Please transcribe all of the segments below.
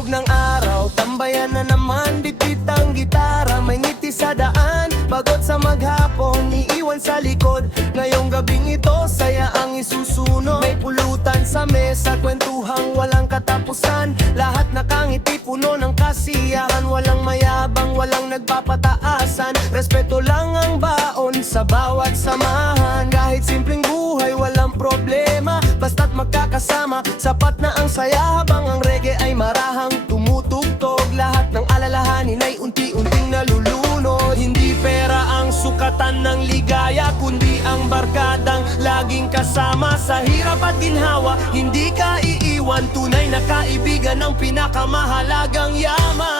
bilog ng araw, tambayan na naman, bitbit ang gitara. May ngiti sa daan, pagod sa maghapon, iiwan sa likod. Ngayong gabing ito, saya ang isusunod. May pulutan sa mesa, kwentuhang walang katapusan. Lahat nakangiti, puno ng kasiyahan. Walang mayabang, walang nagpapataasan. Respeto lang ang baon sa bawat samahan. Kahit simpleng buhay, walang problema, basta't magkakasama, sapat na ang saya. Habang ang reggae ay marahang tumutugtog, lahat ng alalahanin ay unti-unting nalulunod. Hindi pera ang sukatan ng ligaya, kundi ang barkadang laging kasama. Sa hirap at ginhawa, hindi ka iiwan. Tunay na kaibigan ang pinakamahalagang yaman.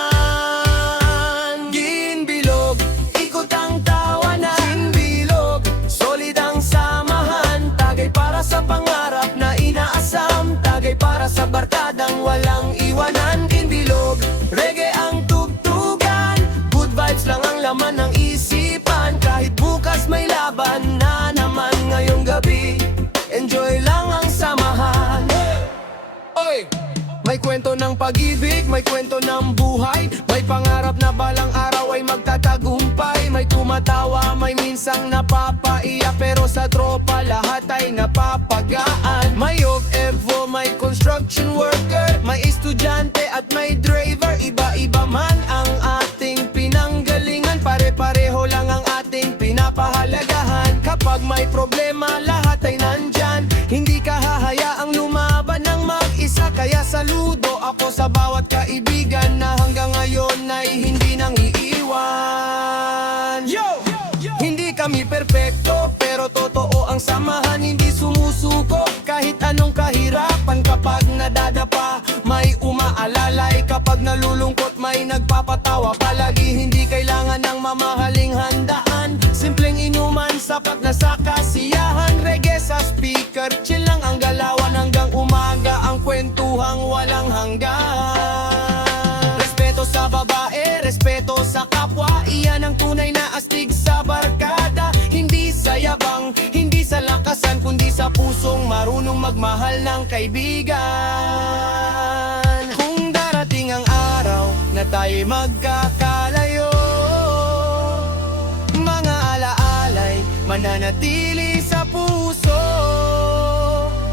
Ginbilog, ikot ang tawanan. Ginbilog, solid ang samahan. Tagay para sa pangarap na inaasam. Tagay para sa barkadang walang iwanan. Ginbilog, reggae ang tugtugan. Good vibes lang ang laman ng isipan. Kahit bukas may laban na naman, ngayong gabi enjoy lang ang samahan. Oy! May kwento ng pag-ibig, may kwento ng buhay. May pangarap na balang araw ay magtatagumpay. May tumatawa, may minsang napapaiyak, pero sa tropa lahat ay napapagaan. May OFO, may construction worker, may estudyante at may driver. Iba-iba man ang ating pinanggalingan, pare-pareho lang ang ating pinapahalagahan. Kapag may problema, lahat ay nandyan. Hindi ka hahayaang lumaban ng mag-isa. Kaya saludo ako sa bawat kaibigan na hanggang ngayon ay hindi nang iiwan. Yo! Hindi kami perpekto, pero totoo ang samahan. Hindi sumusuko kahit anong kahirapan. Kapag nadadapa, may umaalalay. Kapag nalulungkot, may nagpapatawa. Palagi hindi kailangan ng mamahaling handaan. Simpleng inuman, sapat na sa kasiyahan. Reggae sa speaker, chill lang ang galawan hanggang umaga. Ang kwentuhang walang hanggan. Respeto sa babae, respeto sa kapwa. Iyan ang tunay na astig sa barkada. Hindi sa yabang, hindi sa lakasan, kundi sa pusong marunong magmahal ng kaibigan. Kung darating ang araw na tayo'y magkakalayo, mga alaalay mananatili sa puso.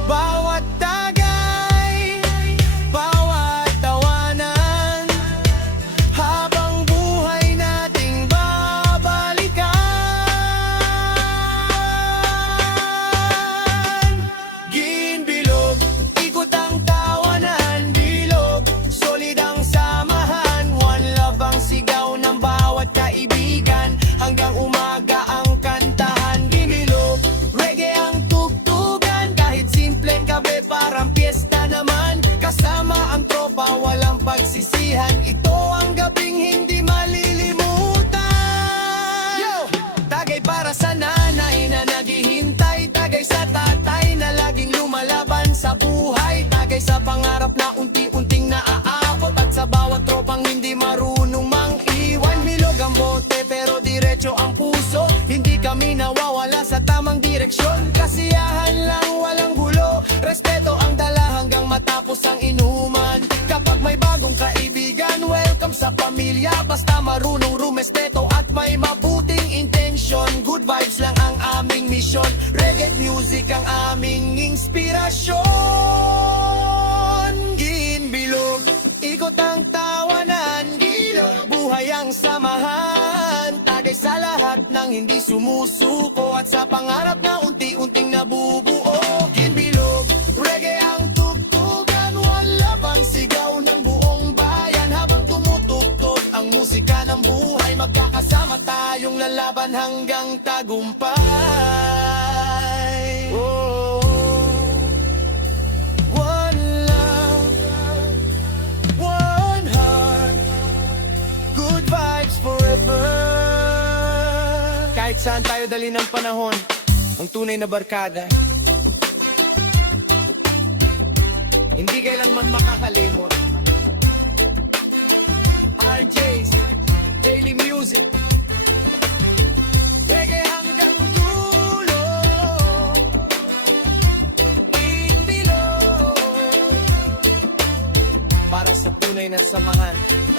Bawat tagay, bawat tawanan, habang buhay nating babalikan. Ginbilog, ikot ang tawanan. Bilog, solid ang samahan. One love ang sigaw ng bawat kaibigan. Hanggang umaga ang kantahan. Ginbilog, reggae ang tugtugan. Kahit simpleng gabi, parang piyesta naman. Kasama ang tropa, walang pagsisihan. Ito ang gabing hindi malilimutan. Yo! Tagay para sa nanay na naghihintay. Tagay sa tatay na laging lumalaban sa buhay. Tagay sa pangarap na unti-unting naaabot. At sa bawat tropang hindi marunong mang-iwan. Bilog ang bote pero diretso ang puso. Hindi kami nawawala sa tamang direksyon. Kasiyahan lang, walang gulo. Respeto ang dala hanggang matapos ang inuman. Kapag may bagong kaibigan, welcome sa pamilya. Basta marunong rumespeto at may mabuting intensyon. Good vibes lang ang aming misyon. Reggae music ang aming inspirasyon. Ginbilog, ikot ang tawanan. Bilog, buhay ang samahan. Tagay sa lahat ng hindi sumusuko. At sa pangarap na unti-unting nabubuo. Ginbilog, reggae ang tugtugan. One love ang sigaw ng buong bayan. Habang tumutugtog ang musika ng buhay, magkakasama tayong lalaban hanggang tagumpay. Oh, one love, one heart, good vibes forever. Kahit saan tayo dali ng panahon, ang tunay na barkada hindi kailanman makakalimot. RJ's Daily Music, reggae hanggang dulo. Ginbilog, para sa tunay tunay na samahan.